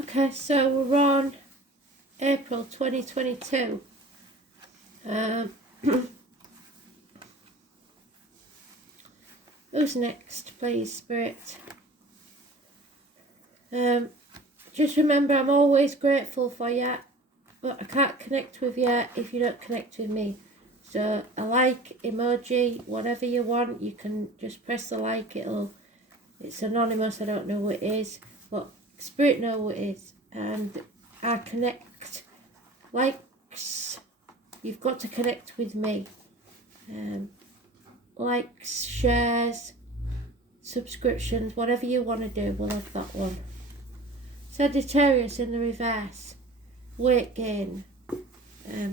Okay, so we're on April 2022. Who's next, please, Spirit? Just remember, I'm always grateful for you, but I can't connect with you if you don't connect with me. So a like, emoji, whatever you want, you can just press the like. It's anonymous, I don't know what it is, but Spirit know what it is. And I connect. Likes, you've got to connect with me. Likes, shares, subscriptions, whatever you want to do, we'll have that one. Sagittarius in the reverse, weight gain,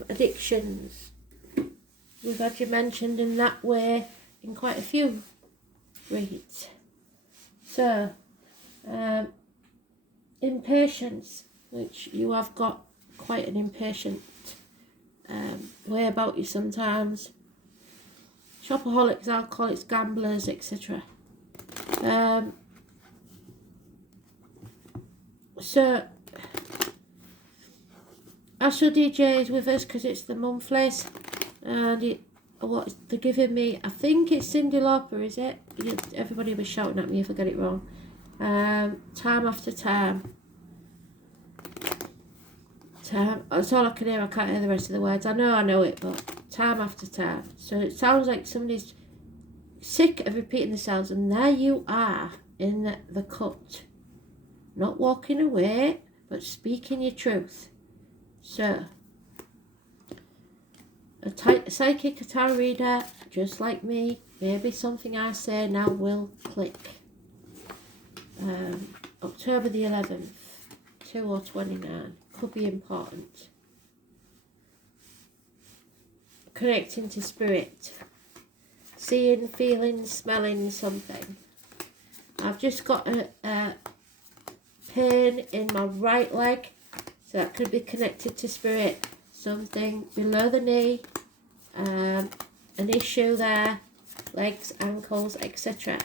addictions. We've had you mentioned in that way in quite a few reads. So, impatience, which you have got quite an impatient way about you sometimes. Shopaholics, alcoholics, gamblers, etc. So, Astro DJ is with us because it's the monthlies, and what they're giving me, I think it's Cyndi Lauper, is it? Everybody was shouting at me if I get it wrong. Time after time. That's all I can hear. I can't hear the rest of the words. I know it, but time after time. So it sounds like somebody's sick of repeating themselves, and there you are in the cut. Not walking away, but speaking your truth. So, a psychic, a tarot reader, just like me, maybe something I say now will click. October the 11th, 2 or 29. Could be important. Connecting to spirit. Seeing, feeling, smelling something. I've just got a pain in my right leg, so that could be connected to spirit. Something below the knee, an issue there, legs, ankles, etc.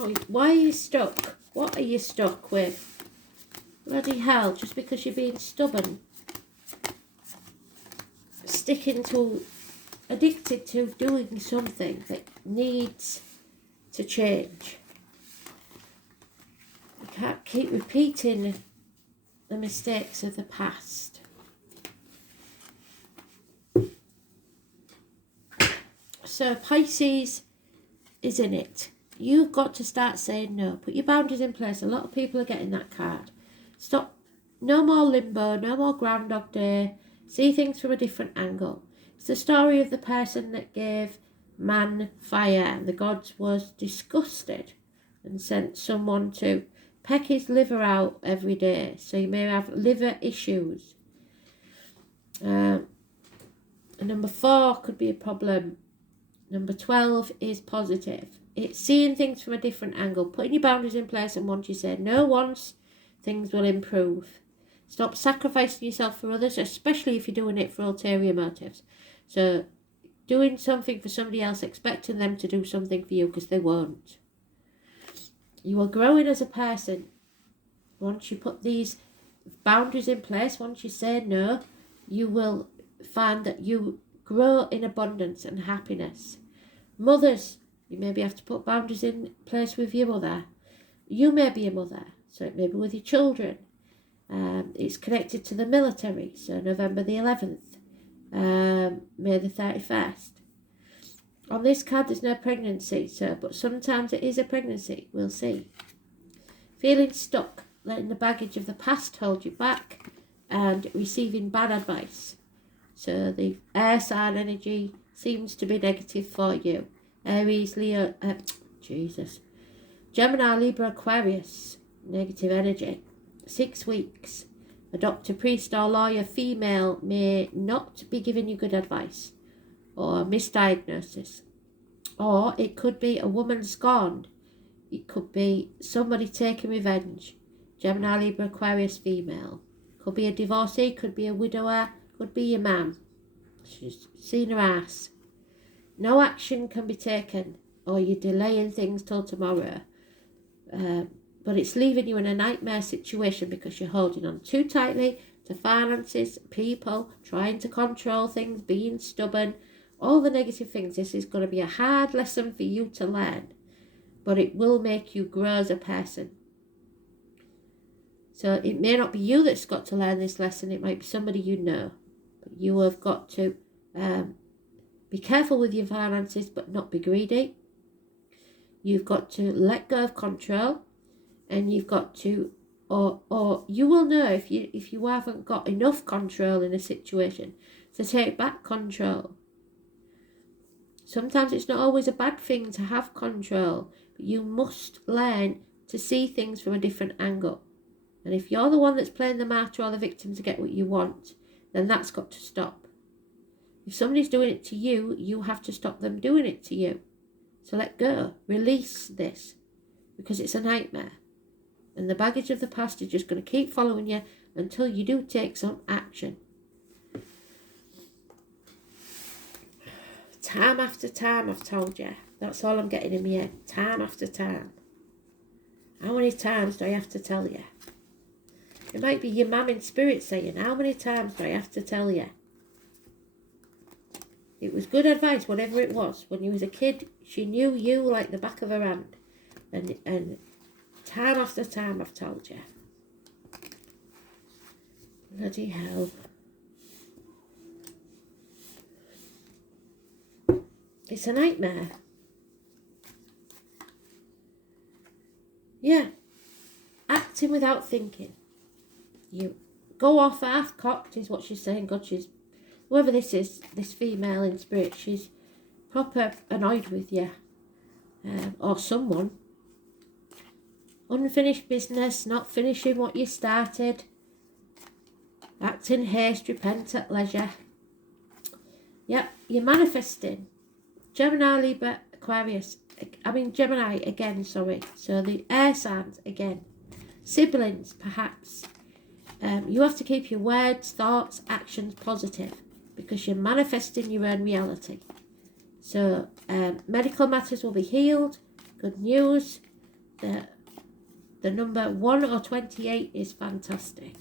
Oh, why are you stuck? What are you stuck with? Bloody hell, just because you're being stubborn. Sticking to, addicted to doing something that needs to change. You can't keep repeating the mistakes of the past. So Pisces is in it. You've got to start saying no. Put your boundaries in place. A lot of people are getting that card. Stop. No more limbo. No more Groundhog Day. See things from a different angle. It's the story of the person that gave man fire, and the gods was disgusted and sent someone to peck his liver out every day. So you may have liver issues. Number 4 could be a problem. Number 12 is positive. It's seeing things from a different angle, putting your boundaries in place, and once you say no once, things will improve. Stop sacrificing yourself for others, especially if you're doing it for ulterior motives. So, doing something for somebody else, expecting them to do something for you, because they won't. You are growing as a person. Once you put these boundaries in place, once you say no, you will find that you grow in abundance and happiness. Mothers, you maybe have to put boundaries in place with your mother. You may be a mother, so it may be with your children. It's connected to the military, so November the 11th, May the 31st. On this card there's no pregnancy, but sometimes it is a pregnancy, we'll see. Feeling stuck, letting the baggage of the past hold you back, and receiving bad advice. So the air sign energy seems to be negative for you. Aries, Leo, Gemini, Libra, Aquarius, negative energy. 6 weeks. A doctor, priest or lawyer female may not be giving you good advice or misdiagnosis. Or it could be a woman scorned. It could be somebody taking revenge. Gemini, Libra, Aquarius female. Could be a divorcee, could be a widower, could be your man. She's seen her ass. No action can be taken, or you're delaying things till tomorrow. But it's leaving you in a nightmare situation because you're holding on too tightly to finances, people, trying to control things, being stubborn, all the negative things. This is going to be a hard lesson for you to learn, but it will make you grow as a person. So it may not be you that's got to learn this lesson, it might be somebody you know. But you have got to be careful with your finances, but not be greedy. You've got to let go of control, and you've got to, or you will know if you haven't got enough control in a situation to take back control. Sometimes it's not always a bad thing to have control, but you must learn to see things from a different angle. And if you're the one that's playing the martyr or the victim to get what you want, then that's got to stop. If somebody's doing it to you, you have to stop them doing it to you. So let go, release this, because it's a nightmare. And the baggage of the past is just going to keep following you until you do take some action. Time after time, I've told you. That's all I'm getting in my head. Time after time. How many times do I have to tell you? It might be your mum in spirit saying, how many times do I have to tell you? It was good advice, whatever it was. When you was a kid, she knew you like the back of her hand. And time after time, I've told you. Bloody hell. It's a nightmare. Yeah. Acting without thinking. You go off half-cocked is what she's saying. God, she's... Whoever this is, this female in spirit, she's proper annoyed with you. Or someone. Unfinished business, not finishing what you started. Act in haste, repent at leisure. Yep, you're manifesting. Gemini, Libra, Aquarius. Gemini again, sorry. So the air signs again. Siblings, perhaps. You have to keep your words, thoughts, actions positive because you're manifesting your own reality. So medical matters will be healed. Good news. The number 1 or 28 is fantastic.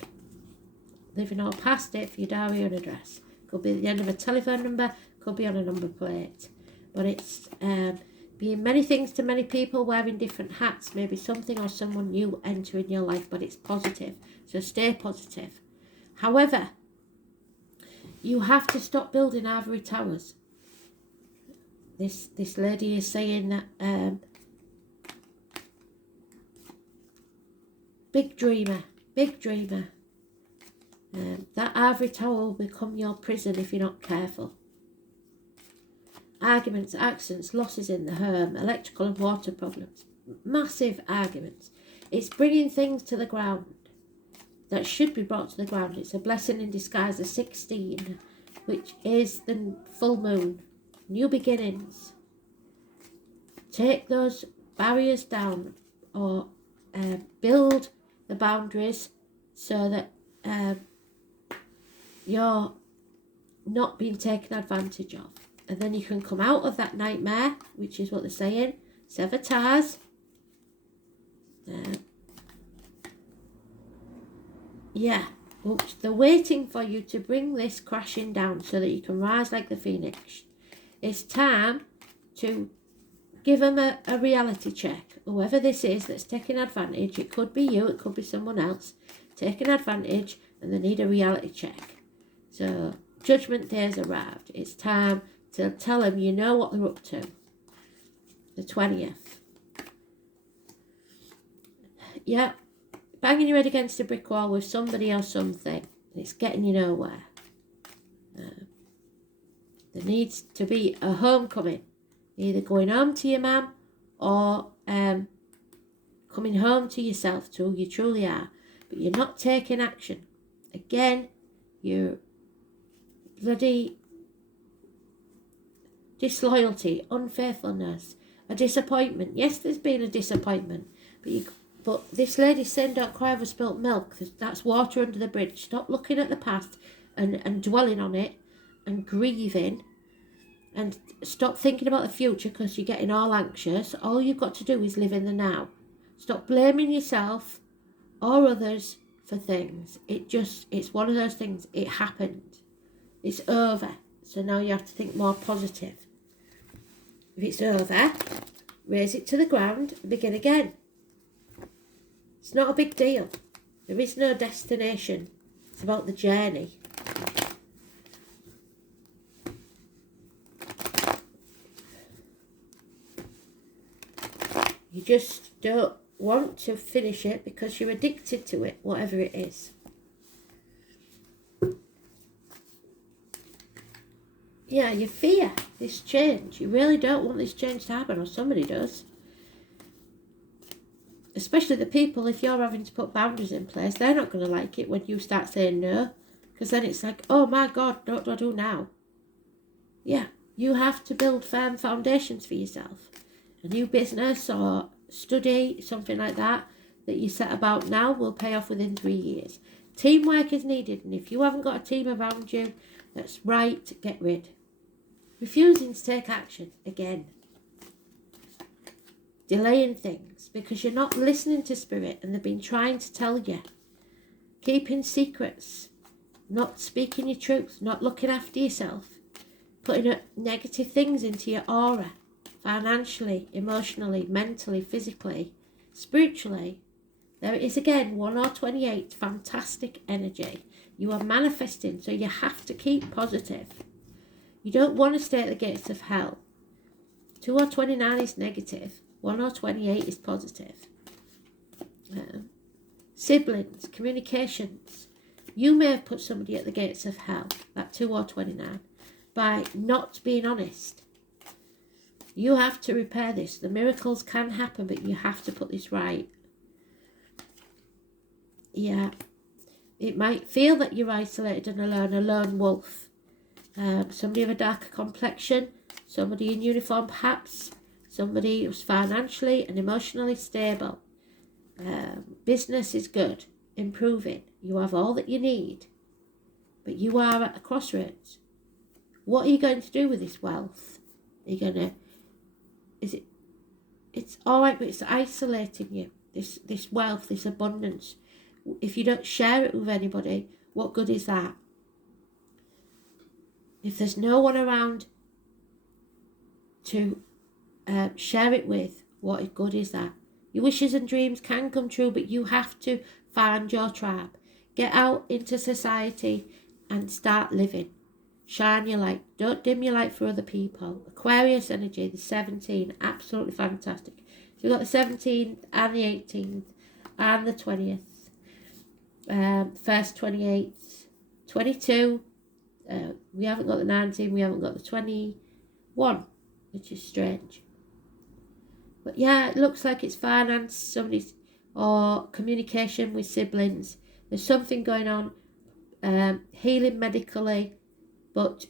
Living or past it for your diary and address. Could be at the end of a telephone number, could be on a number plate. But it's being many things to many people, wearing different hats, maybe something or someone new entering your life, but it's positive. So stay positive. However, you have to stop building ivory towers. This lady is saying that big dreamer. That ivory tower will become your prison if you're not careful. Arguments, accidents, losses in the home, electrical and water problems, massive arguments. It's bringing things to the ground that should be brought to the ground. It's a blessing in disguise, the 16, which is the full moon, new beginnings. Take those barriers down or build the boundaries so that you're not being taken advantage of. And then you can come out of that nightmare, which is what they're saying. Sever ties. Yeah. Oops. They're waiting for you to bring this crashing down so that you can rise like the phoenix. It's time to give them a reality check. Whoever this is that's taking advantage, it could be you, it could be someone else, taking advantage, and they need a reality check. So, Judgment Day has arrived. It's time to tell them you know what they're up to. The 20th. Yeah, banging your head against a brick wall with somebody or something. It's getting you nowhere. There needs to be a homecoming. Either going home to your mum or coming home to yourself, to who you truly are. But you're not taking action. Again, you're bloody disloyalty, unfaithfulness, a disappointment. Yes, there's been a disappointment, but this lady saying don't cry over spilt milk. That's water under the bridge. Stop looking at the past and dwelling on it, and grieving and stop thinking about the future because you're getting all anxious. All you've got to do is live in the now. Stop blaming yourself or others for things. It's one of those things. It happened. It's over. So now you have to think more positive. If it's over, raise it to the ground and begin again. It's not a big deal. There is no destination. It's about the journey. You just don't want to finish it because you're addicted to it, whatever it is. Yeah, you fear this change. You really don't want this change to happen, or somebody does. Especially the people, if you're having to put boundaries in place, they're not going to like it when you start saying no. Because then it's like, oh my God, what do I do now? Yeah, you have to build firm foundations for yourself. A new business or study, something like that you set about now will pay off within 3 years. Teamwork is needed, and if you haven't got a team around you that's right, get rid. Refusing to take action, again. Delaying things because you're not listening to spirit and they've been trying to tell you. Keeping secrets, not speaking your truth, not looking after yourself, putting negative things into your aura, financially, emotionally, mentally, physically, spiritually. There it is again, 1 or 28, fantastic energy. You are manifesting, so you have to keep positive. You don't want to stay at the gates of hell. 2 or 29 is negative. 1 or 28 is positive. Siblings, communications. You may have put somebody at the gates of hell, that 2 or 29, by not being honest. You have to repair this. The miracles can happen, but you have to put this right. Yeah. It might feel that you're isolated and alone, a lone wolf. Somebody of a darker complexion, somebody in uniform perhaps, somebody who's financially and emotionally stable. Business is good, improving. You have all that you need, but you are at a crossroads. What are you going to do with this wealth? Are you going to... It's all right, but it's isolating you. This wealth, this abundance. If you don't share it with anybody, what good is that? If there's no one around to share it with, what good is that? Your wishes and dreams can come true, but you have to find your tribe. Get out into society and start living. Shine your light. Don't dim your light for other people. Aquarius energy, the 17, absolutely fantastic. So you've got the 17th and the 18th and the 20th. First 28th, 22. We haven't got the 19, we haven't got the 21, which is strange. But yeah, it looks like it's finance, somebody's, or communication with siblings. There's something going on, healing medically, but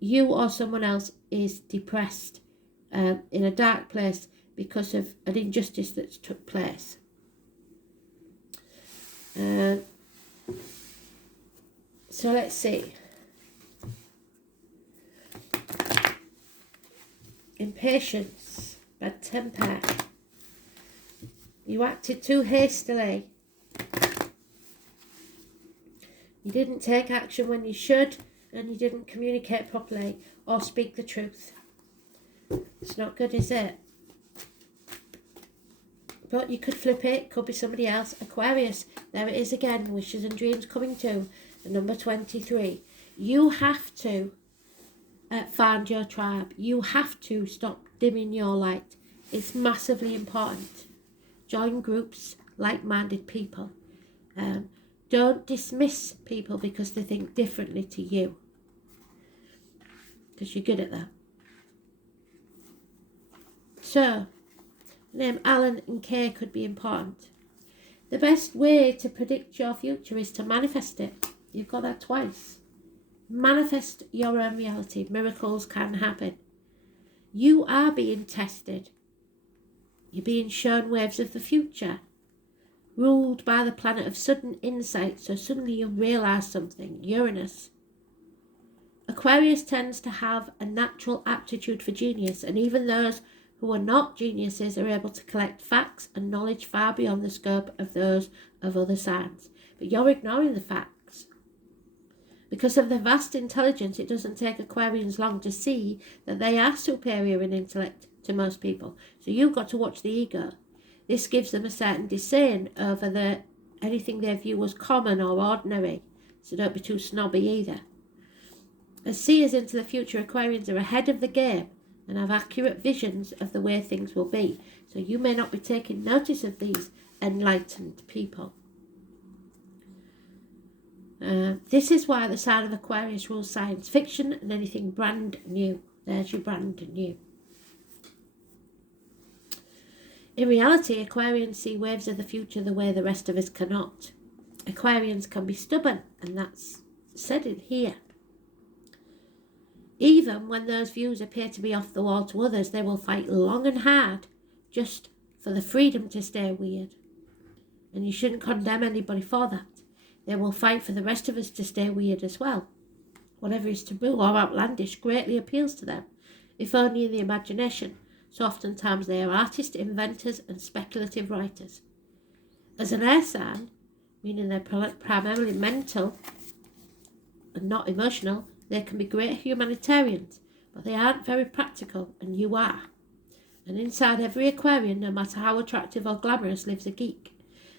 you or someone else is depressed in a dark place because of an injustice that's took place. So let's see. Impatience, bad temper. You acted too hastily. You didn't take action when you should, and you didn't communicate properly or speak the truth. It's not good, is it? But you could flip it, could be somebody else. Aquarius, there it is again, wishes and dreams coming to number 23. You have to find your tribe. You have to stop dimming your light. It's massively important. Join groups, like-minded people. Don't dismiss people because they think differently to you, because you're good at that. So, name Alan and Kay could be important. The best way to predict your future is to manifest it. You've got that twice. Manifest your own reality. Miracles can happen. You are being tested. You're being shown waves of the future, ruled by the planet of sudden insight. So suddenly you realise something. Uranus. Aquarius tends to have a natural aptitude for genius, and even those who are not geniuses are able to collect facts and knowledge far beyond the scope of those of other signs. But you're ignoring the facts. Because of their vast intelligence, it doesn't take Aquarians long to see that they are superior in intellect to most people. So you've got to watch the ego. This gives them a certain disdain over anything they view as common or ordinary. So don't be too snobby either. As seers into the future, Aquarians are ahead of the game and have accurate visions of the way things will be. So you may not be taking notice of these enlightened people. This is why the sign of Aquarius rules science fiction and anything brand new. There's your brand new. In reality, Aquarians see waves of the future the way the rest of us cannot. Aquarians can be stubborn, and that's said in here. Even when those views appear to be off the wall to others, they will fight long and hard just for the freedom to stay weird. And you shouldn't condemn anybody for that. They will fight for the rest of us to stay weird as well. Whatever is taboo or outlandish greatly appeals to them, if only in the imagination. So oftentimes they are artists, inventors and speculative writers. As an air sign, meaning they're primarily mental and not emotional, they can be great humanitarians, but they aren't very practical, and you are. And inside every Aquarian, no matter how attractive or glamorous, lives a geek,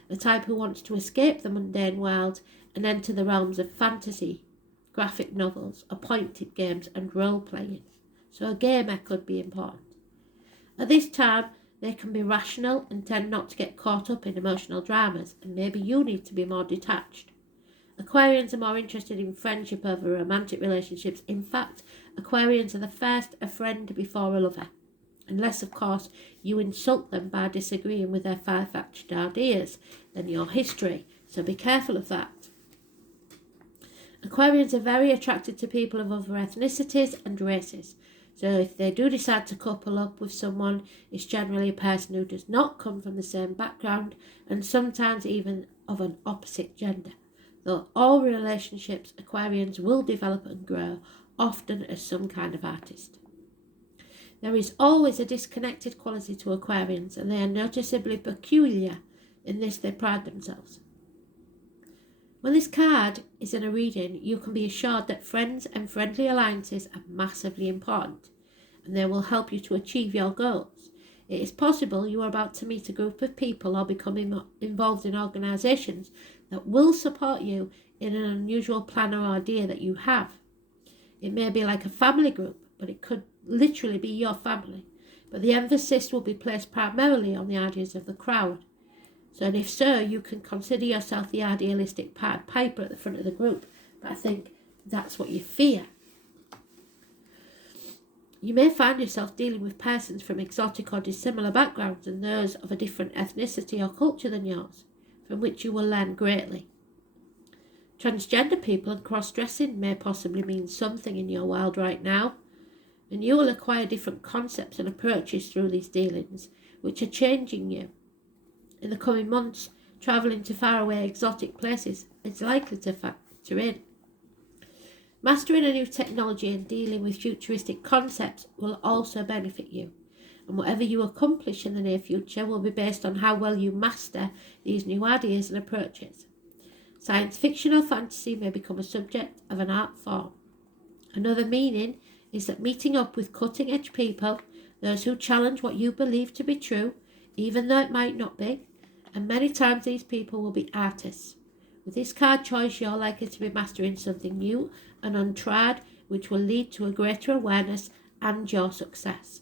a type who wants to escape the mundane world and enter the realms of fantasy, graphic novels, appointed games and role-playing. So a gamer could be important. At this time, they can be rational and tend not to get caught up in emotional dramas, and maybe you need to be more detached. Aquarians are more interested in friendship over romantic relationships. In fact, Aquarians are the first a friend before a lover. Unless, of course, you insult them by disagreeing with their far-fetched ideas, then your history. So be careful of that. Aquarians are very attracted to people of other ethnicities and races. So if they do decide to couple up with someone, it's generally a person who does not come from the same background and sometimes even of an opposite gender. Though all relationships, Aquarians will develop and grow, often as some kind of artist. There is always a disconnected quality to Aquarians, and they are noticeably peculiar. In this they pride themselves. When this card is in a reading, you can be assured that friends and friendly alliances are massively important, and they will help you to achieve your goals. It is possible you are about to meet a group of people or become involved in organisations that will support you in an unusual plan or idea that you have. It may be like a family group, but it could literally be your family. But the emphasis will be placed primarily on the ideas of the crowd. So, and if so, you can consider yourself the idealistic Pied Piper at the front of the group. But I think that's what you fear. You may find yourself dealing with persons from exotic or dissimilar backgrounds and those of a different ethnicity or culture than yours, from which you will learn greatly. Transgender people and cross-dressing may possibly mean something in your world right now, and you will acquire different concepts and approaches through these dealings, which are changing you. In the coming months, travelling to faraway exotic places is likely to factor in. Mastering a new technology and dealing with futuristic concepts will also benefit you, and whatever you accomplish in the near future will be based on how well you master these new ideas and approaches. Science fiction or fantasy may become a subject of an art form. Another meaning is that meeting up with cutting-edge people, those who challenge what you believe to be true, even though it might not be, and many times these people will be artists. With this card choice, you're likely to be mastering something new and untried, which will lead to a greater awareness and your success.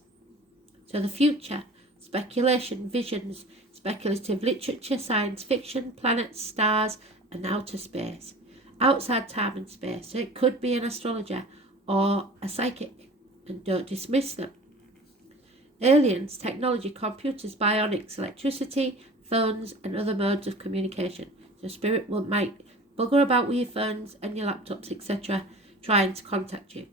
So the future, speculation, visions, speculative literature, science fiction, planets, stars, and outer space. Outside time and space. So it could be an astrologer or a psychic, and don't dismiss them. Aliens, technology, computers, bionics, electricity, phones, and other modes of communication. So spirit might bugger about with your phones and your laptops, etc., trying to contact you.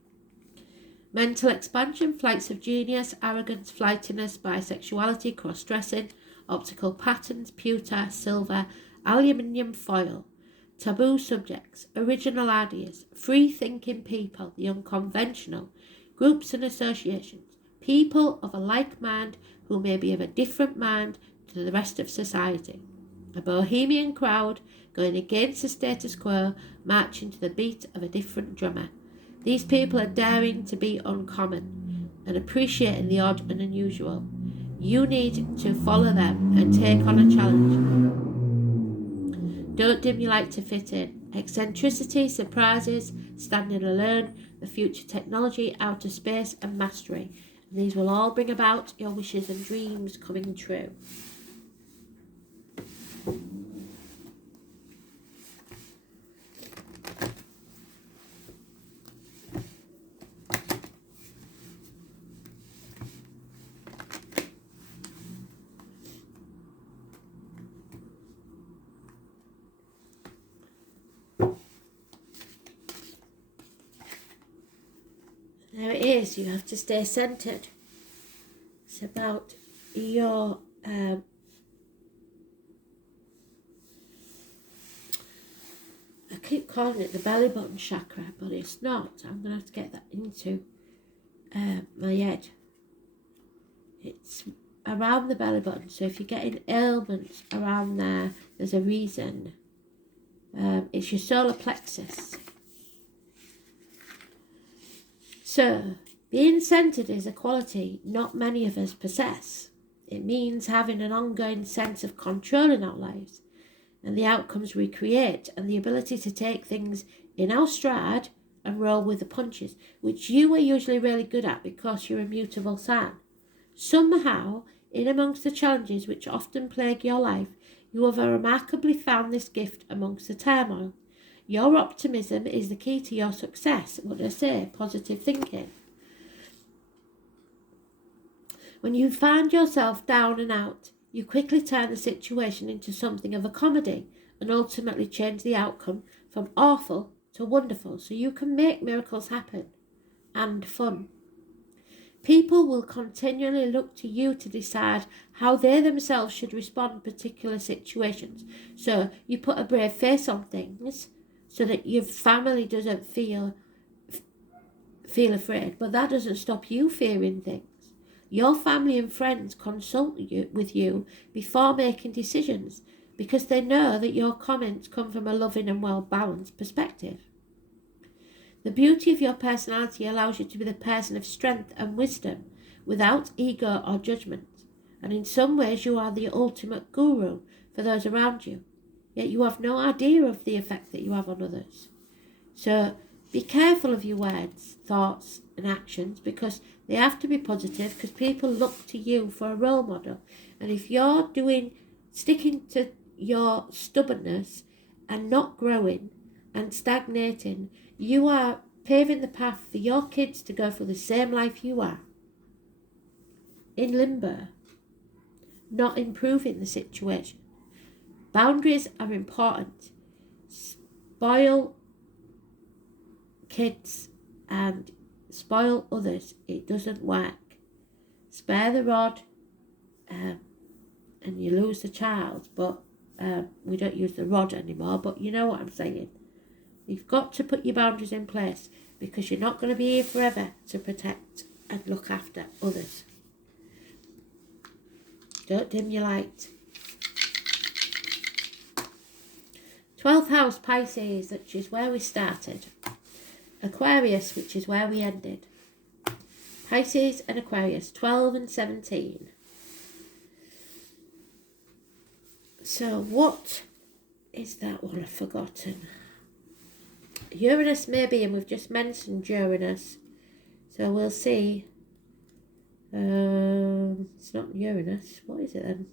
Mental expansion, flights of genius, arrogance, flightiness, bisexuality, cross-dressing, optical patterns, pewter, silver, aluminium foil. taboo subjects, original ideas, free-thinking people, the unconventional, groups and associations, people of a like mind who may be of a different mind to the rest of society. A bohemian crowd going against the status quo, marching to the beat of a different drummer. These people are daring to be uncommon and appreciating the odd and unusual. You need to follow them and take on a challenge. Don't dim your light to fit in. Eccentricity, surprises, standing alone, the future technology, outer space and mastery. And these will all bring about your wishes and dreams coming true. There it is, you have to stay centered. It's about your I keep calling it the belly button chakra, but it's not. I'm going to have to get that into my head. It's around the belly button, so if you're getting ailments around there, there's a reason. It's your solar plexus. So, being centered is a quality not many of us possess. It means having an ongoing sense of control in our lives and the outcomes we create, and the ability to take things in our stride and roll with the punches, which you are usually really good at because you're a mutable sign. Somehow, in amongst the challenges which often plague your life, you have remarkably found this gift amongst the turmoil. Your optimism is the key to your success. What do I say? Positive thinking. When you find yourself down and out, you quickly turn the situation into something of a comedy and ultimately change the outcome from awful to wonderful, so you can make miracles happen and fun. People will continually look to you to decide how they themselves should respond in particular situations. So you put a brave face on things so that your family doesn't feel afraid, but that doesn't stop you fearing things. Your family and friends consult with you before making decisions because they know that your comments come from a loving and well-balanced perspective. The beauty of your personality allows you to be the person of strength and wisdom without ego or judgment. And in some ways you are the ultimate guru for those around you. Yet you have no idea of the effect that you have on others. So be careful of your words, thoughts and actions because they have to be positive because people look to you for a role model. And if you're sticking to your stubbornness and not growing and stagnating, you are paving the path for your kids to go through the same life you are. In limbo, not improving the situation. Boundaries are important. Spoil kids and spoil others. It doesn't work. Spare the rod and you lose the child. But we don't use the rod anymore, but you know what I'm saying. You've got to put your boundaries in place because you're not going to be here forever to protect and look after others. Don't dim your light. 12th house, Pisces, which is where we started. Aquarius, which is where we ended. Pisces and Aquarius, 12 and 17. So what is that one I've forgotten? Uranus maybe, and we've just mentioned Uranus. So we'll see. It's not Uranus. What is it then?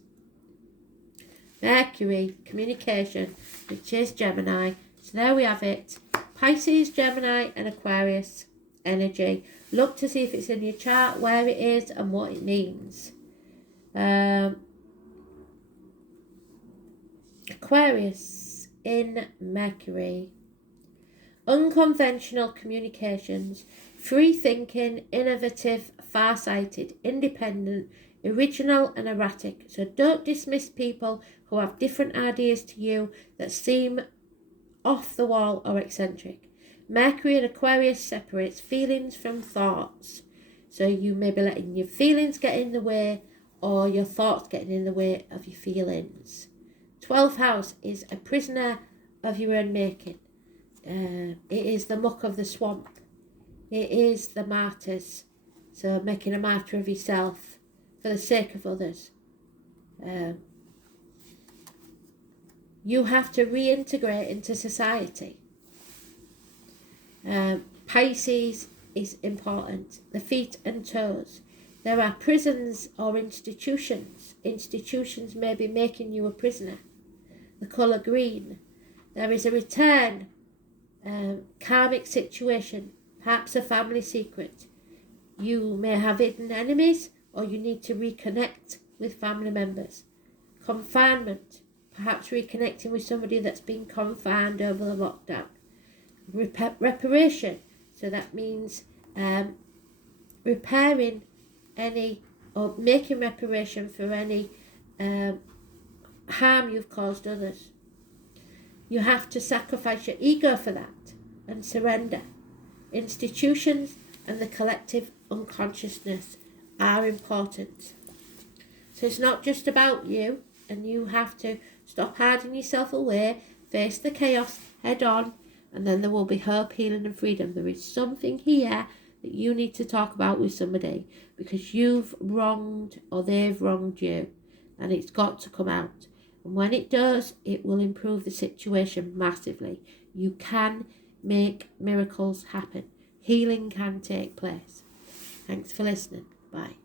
Mercury, communication, which is Gemini. So there we have it. Pisces, Gemini and Aquarius energy. Look to see if it's in your chart, where it is and what it means. Aquarius in Mercury. Unconventional communications, free thinking, innovative, far-sighted, independent, original and erratic. So don't dismiss people who have different ideas to you that seem off the wall or eccentric. Mercury in Aquarius separates feelings from thoughts. So you may be letting your feelings get in the way, or your thoughts getting in the way of your feelings. 12th house is a prisoner of your own making. It is the muck of the swamp. It is the martyrs. So making a martyr of yourself for the sake of others. You have to reintegrate into society. Pisces is important. The feet and toes. There are prisons or institutions. Institutions may be making you a prisoner. The colour green. There is a return, karmic situation, perhaps a family secret. You may have hidden enemies, or you need to reconnect with family members. Confinement, perhaps reconnecting with somebody that's been confined over the lockdown. Reparation, so that means repairing any, or making reparation for any harm you've caused others. You have to sacrifice your ego for that and surrender. Institutions and the collective unconsciousness are important. So it's not just about you, and you have to stop hiding yourself away, face the chaos head on, and then there will be hope, healing and freedom. There is something here that you need to talk about with somebody because you've wronged or they've wronged you, and it's got to come out. And when it does, it will improve the situation massively. You can make miracles happen. Healing can take place. Thanks for listening. Bye.